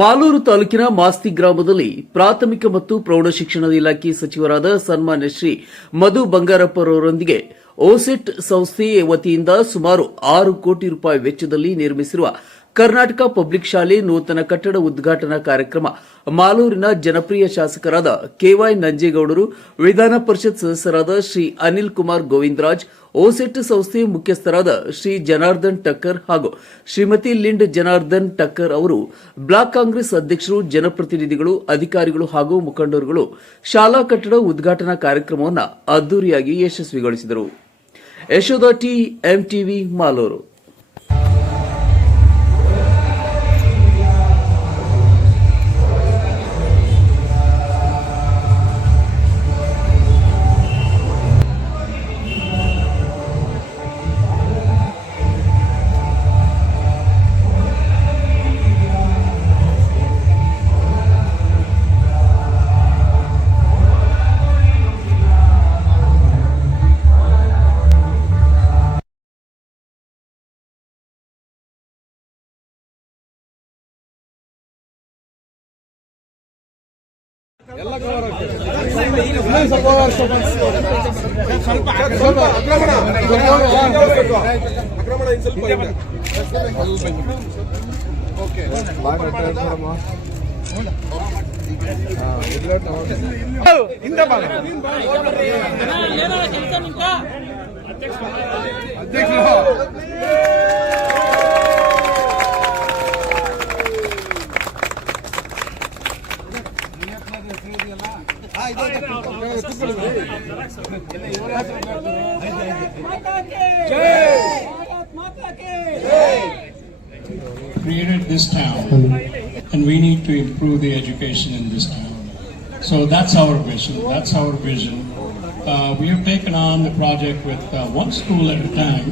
ಮಾಲೂರು ತಾಲೂಕಿನ ಮಾಸ್ತಿ ಗ್ರಾಮದಲ್ಲಿ ಪ್ರಾಥಮಿಕ ಮತ್ತು ಪ್ರೌಢಶಿಕ್ಷಣ ಇಲಾಖೆ ಸಚಿವರಾದ ಸನ್ಮಾನ್ಯ ಶ್ರೀ ಮಧು ಬಂಗಾರಪ್ಪರವರೊಂದಿಗೆ ಓಸೆಟ್ ಸಂಸ್ಥೆ ವತಿಯಿಂದ ಸುಮಾರು 6 ಕೋಟಿ ರೂಪಾಯಿ ವೆಚ್ಚದಲ್ಲಿ ನಿರ್ಮಿಸಿರುವ ಕರ್ನಾಟಕ ಪಬ್ಲಿಕ್ ಶಾಲೆ ನೂತನ ಕಟ್ಟಡ ಉದ್ಘಾಟನಾ ಕಾರ್ಯಕ್ರಮ ಮಾಲೂರಿನ ಜನಪ್ರಿಯ ಶಾಸಕರಾದ ಕೆವೈ ನಂಜೇಗೌಡರು, ವಿಧಾನ ಪರಿಷತ್ ಸದಸ್ಯರಾದ ಶ್ರೀ ಅನಿಲ್ ಕುಮಾರ್ ಗೋವಿಂದರಾಜ್, ಓಸೆಟ್ ಸಂಸ್ಥೆ ಮುಖ್ಯಸ್ಥರಾದ ಶ್ರೀ ಜನಾರ್ದನ್ ಟಕ್ಕರ್ ಹಾಗೂ ಶ್ರೀಮತಿ ಲಿಂಡ್ ಜನಾರ್ದನ್ ಟಕ್ಕರ್ ಅವರು, ಬ್ಲಾಕ್ ಕಾಂಗ್ರೆಸ್ ಅಧ್ಯಕ್ಷರು, ಜನಪ್ರತಿನಿಧಿಗಳು, ಅಧಿಕಾರಿಗಳು ಹಾಗೂ ಮುಖಂಡರುಗಳು ಶಾಲಾ ಕಟ್ಟಡ ಉದ್ಘಾಟನಾ ಕಾರ್ಯಕ್ರಮವನ್ನು ಅದ್ದೂರಿಯಾಗಿ ಯಶಸ್ವಿಗೊಳಿಸಿದರು. Yashoda T, MTV, Malur. Created this town, and we need to improve the education in this town. So that's our mission. That's our vision. We have taken on the project with one school at a time.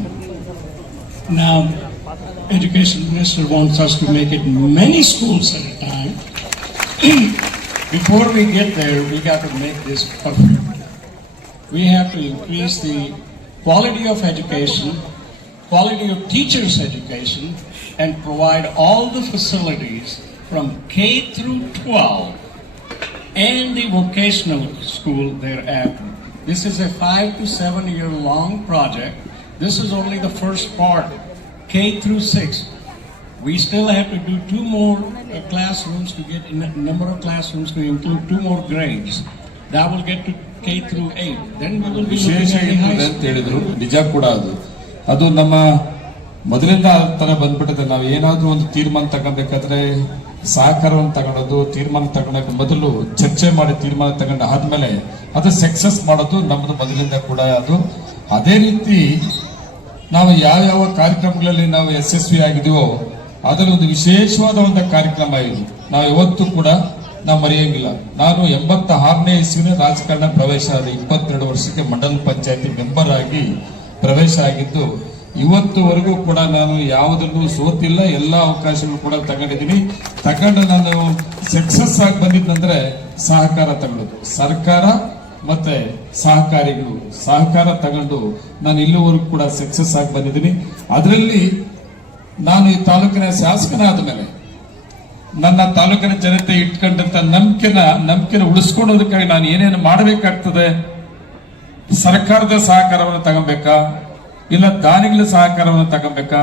Now, Education Minister wants us to make it many schools at a time. Before we get there, we got to make this perfect. We have to increase the quality of education, quality of teachers' education, and provide all the facilities from K through 12 and the vocational school thereafter. This is a 5 to 7 year long project. This is only the first part, K through 6. We still have to do 2 more classrooms to get in number of classrooms to include 2 more grades. That will get to K through 8. Then we will be looking at the high school. ನಿಜ ಕೂಡ ಅದು ನಮ್ಮ ಮೊದಲಿಂದ ತರ ಬಂದ್ಬಿಟ್ಟಿದೆ. ನಾವು ಏನಾದ್ರೂ ಒಂದು ತೀರ್ಮಾನ ತಗೋಬೇಕಾದ್ರೆ ಸಹಕಾರವನ್ನು ತಗೊಳ್ಳೋದು, ತೀರ್ಮಾನ ತಗೊಳಕ್ಕೆ ಮೊದಲು ಚರ್ಚೆ ಮಾಡಿ ತೀರ್ಮಾನ ತಗೊಂಡು ಆದ್ಮೇಲೆ ಅದು ಸಕ್ಸಸ್ ಮಾಡೋದು ನಮ್ದು ಮೊದಲಿಂದ ಕೂಡ ಅದು. ಅದೇ ರೀತಿ ನಾವು ಯಾವ ಕಾರ್ಯಕ್ರಮಗಳಲ್ಲಿ ನಾವು ಯಶಸ್ವಿ ಆಗಿದೀವೋ ಅದರಲ್ಲಿ ಒಂದು ವಿಶೇಷವಾದ ಒಂದು ಕಾರ್ಯಕ್ರಮ ಇದು. ನಾವು ಯಾವತ್ತೂ ಕೂಡ ನಾವು ಮರೆಯಂಗಿಲ್ಲ. ನಾನು 86ನೇ ಇಸ್ವಿನ ರಾಜಕಾರಣ ಪ್ರವೇಶ ಆದ 22 ವರ್ಷಕ್ಕೆ ಮಂಡಲ ಪಂಚಾಯತಿ ಮೆಂಬರ್ ಆಗಿ ಪ್ರವೇಶ ಆಗಿದ್ದು ಇವತ್ತುವರೆಗೂ ಕೂಡ ನಾನು ಯಾವುದನ್ನು ಸೋತಿಲ್ಲ. ಎಲ್ಲ ಅವಕಾಶಗಳು ಕೂಡ ತಗೊಂಡು ನಾನು ಸಕ್ಸಸ್ ಆಗಿ ಬಂದಿದ್ದಂದ್ರೆ ಸಹಕಾರ ತಗೊಳ್ಳೋದು, ಸರ್ಕಾರ ಮತ್ತೆ ಸಹಕಾರಿಗಳು ಸಹಕಾರ ತಗೊಂಡು ನಾನು ಇಲ್ಲಿವರೆಗೂ ಕೂಡ ಸಕ್ಸಸ್ ಆಗಿ ಬಂದಿದ್ದೀನಿ. ಅದರಲ್ಲಿ ನಾನು ಈ ತಾಲೂಕಿನ ಶಾಸಕನಾದ ಮೇಲೆ ನನ್ನ ತಾಲೂಕಿನ ಜನತೆ ಇಟ್ಕೊಂಡಂತ ನಂಬಿಕೆನ ಉಳಿಸ್ಕೊಳ್ಳೋದಕ್ಕಾಗಿ ನಾನು ಏನೇನು ಮಾಡಬೇಕಾಗ್ತದೆ, ಸರ್ಕಾರದ ಸಹಕಾರವನ್ನು ತಗೋಬೇಕಾ ಇಲ್ಲ ದಾನಿಗಳ ಸಹಕಾರವನ್ನು ತಗೋಬೇಕಾ,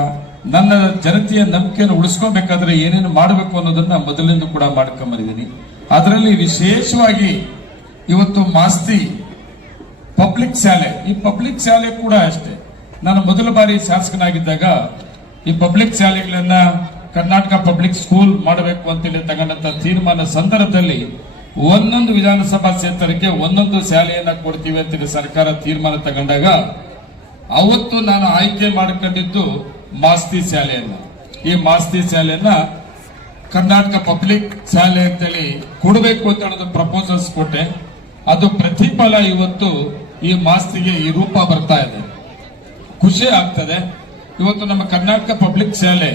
ನನ್ನ ಜನತೆಯ ನಂಬಿಕೆಯನ್ನು ಉಳಿಸ್ಕೊಬೇಕಾದ್ರೆ ಏನೇನು ಮಾಡಬೇಕು ಅನ್ನೋದನ್ನ ಮೊದಲಿಂದ ಕೂಡ ಮಾಡ್ಕೊಂಡ್ಬಂದಿದ್ದೀನಿ. ಅದರಲ್ಲಿ ವಿಶೇಷವಾಗಿ ಇವತ್ತು ಮಾಸ್ತಿ ಪಬ್ಲಿಕ್ ಶಾಲೆ, ಈ ಪಬ್ಲಿಕ್ ಶಾಲೆ ಕೂಡ ಅಷ್ಟೇ. ನಾನು ಮೊದಲ ಬಾರಿ ಶಾಸಕನಾಗಿದ್ದಾಗ ಈ ಪಬ್ಲಿಕ್ ಶಾಲೆಗಳನ್ನ ಕರ್ನಾಟಕ ಪಬ್ಲಿಕ್ ಸ್ಕೂಲ್ ಮಾಡಬೇಕು ಅಂತೇಳಿ ತಗೊಂಡಂತ ತೀರ್ಮಾನ ಸಂದರ್ಭದಲ್ಲಿ ಒಂದೊಂದು ವಿಧಾನಸಭಾ ಕ್ಷೇತ್ರಕ್ಕೆ ಒಂದೊಂದು ಶಾಲೆಯನ್ನ ಕೊಡ್ತೀವಿ ಅಂತೇಳಿ ಸರ್ಕಾರ ತೀರ್ಮಾನ ತಗೊಂಡಾಗ ಅವತ್ತು ನಾನು ಆಯ್ಕೆ ಮಾಡಿಕೊಂಡಿದ್ದು ಮಾಸ್ತಿ ಶಾಲೆಯನ್ನ. ಈ ಮಾಸ್ತಿ ಶಾಲೆಯನ್ನ ಕರ್ನಾಟಕ ಪಬ್ಲಿಕ್ ಶಾಲೆ ಅಂತೇಳಿ ಕೊಡಬೇಕು ಅಂತ ಹೇಳೋದು ಪ್ರಪೋಸಲ್ಸ್ ಕೊಟ್ಟೆ. ಅದು ಪ್ರತಿಫಲ ಇವತ್ತು ಈ ಮಾಸ್ತಿಗೆ ಈ ರೂಪ ಬರ್ತಾ ಇದೆ. ಖುಷಿ ಆಗ್ತದೆ. ಇವತ್ತು ನಮ್ಮ ಕರ್ನಾಟಕ ಪಬ್ಲಿಕ್ ಶಾಲೆ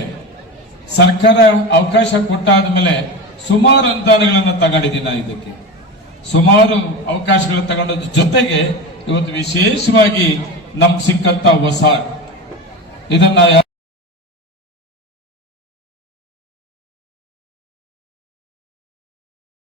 ಸರ್ಕಾರ ಅವಕಾಶ ಕೊಟ್ಟಾದ ಮೇಲೆ ಸುಮಾರು ಅನುದಾನಗಳನ್ನು ತಗೊಂಡಿದ್ದೀನಿ. ಇದಕ್ಕೆ ಸುಮಾರು ಅವಕಾಶಗಳು ತಗೊಂಡದ ಜೊತೆಗೆ ಇವತ್ತು ವಿಶೇಷವಾಗಿ ನಮ್ಗೆ ಸಿಕ್ಕಂತ ಹೊಸ ಇದನ್ನ